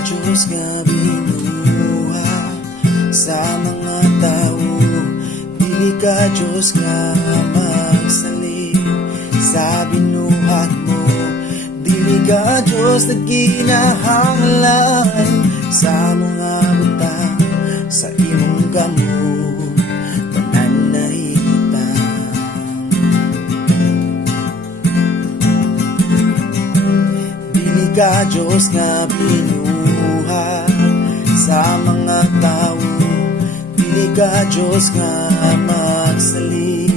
Diyos nga binuhay sa mga tao. Dili ka Diyos nga magsalig sa binuhat mo. Dili ka Diyos na kinahanglan sa mga butang sa imong kamot. Tanan na himutang. Dili ka Diyos nga binuhat sa mga tao. Dili ka Diyos nga magsalig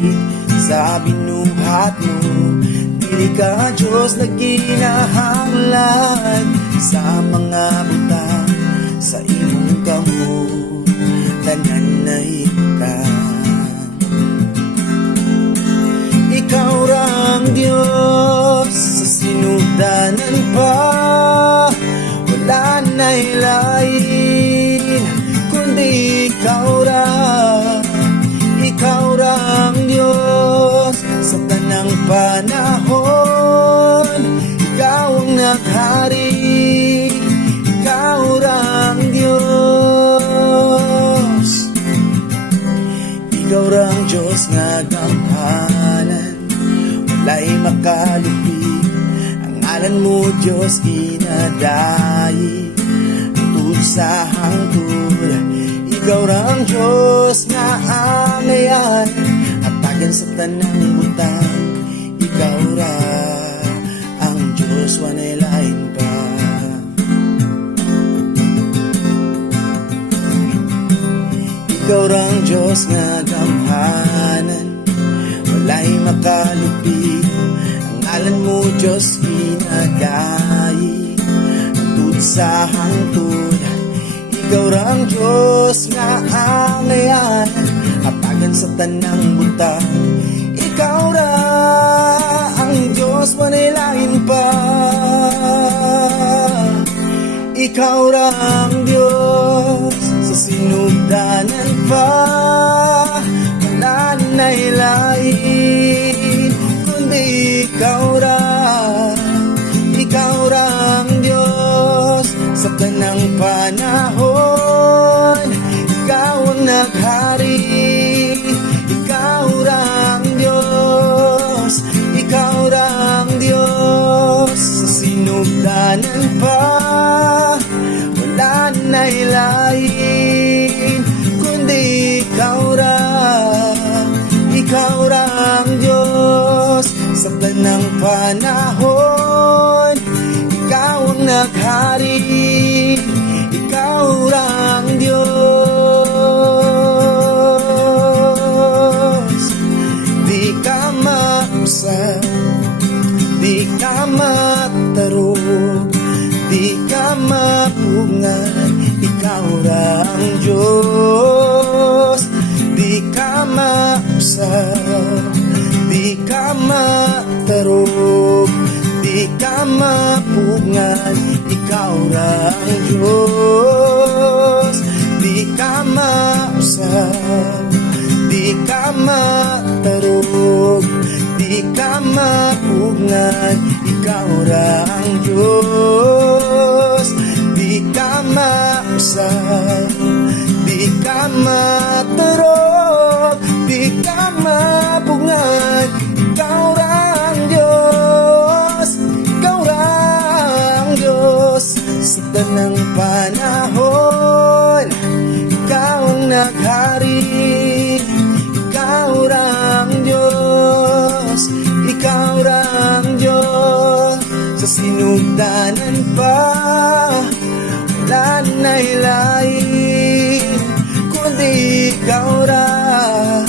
sa binuhat mo. Dili ka Diyos na kinahanglan sa mga butang sa imong kamot. Tanan na himutang. Ikaw rang Diyos sa sinugdanan pa. Wala na'y lain kundi ikaw rang Diyos sa tanang panahon. Ikaw ang naghari, ikaw rang Diyos. Ikaw rang Diyos nga gamhanan, wala'y makalupit. Ang ngalan mo Diyos kinadayi, hangtod sa hangtod. Ikaw rang Diyos nga angayan, hatagan sa tanang butang. Ikaw ra ang Diyos, wanay lain pa. Ikaw rang Diyos nga gamhanan, wala'y makalupit. Ang ngalan mo Diyos kinagayi, hangtod sa hangtod. Ikaw rang Diyos nga angayan, hatagan sa tanang butang. Ikaw ra ang Diyos, wanay lain pa. Ikaw rang Diyos sa sinugdanan pa. Wala na'y lain kundi ikaw rang Diyos sa tanang panahon. Ikaw ang naghari, ikaw rang Diyos. Ikaw rang Diyos sa sinugdanan pa. Wala na'y lain kundi ikaw rang Diyos sa tanang panahon. Ikaw ang naghari, ikaw rang Diyos. Di ka mausap, di ka matarog, di ka mapungan. Ikaw rang Diyos. Di ka mausap, di ka matarog, di ka mapungan. Ikaw rang Diyos. Di ka mausap, di ka matarog, di ka mapungan. Ikaw rang Diyos. Di ka mausap, di ka matarog, di ka mapungan. Ikaw rang Diyos. Ikaw rang Diyos sa tanang panahon. Ikaw ang naghari, ikaw rang Diyos. Ikaw rang Diyos sa sinugdanan pa. Wala na'y lain kundi ikaw rang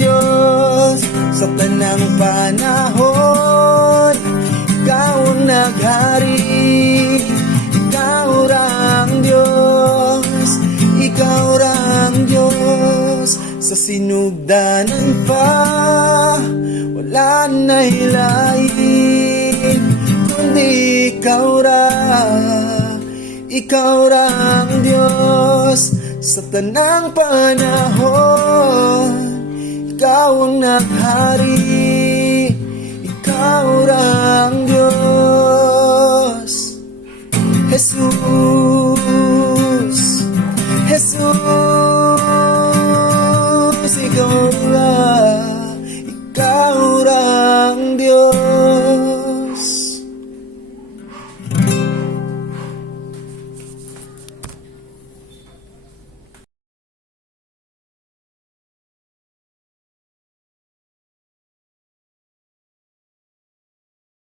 Diyos sa tanang panahon. Ikaw ang naghari, ikaw rang Diyos. Ikaw rang Diyos sa sinugdanan pa. Wala na'y lain kundi ikaw rang Diyos sa tanang panahon. Ikaw ang naghari.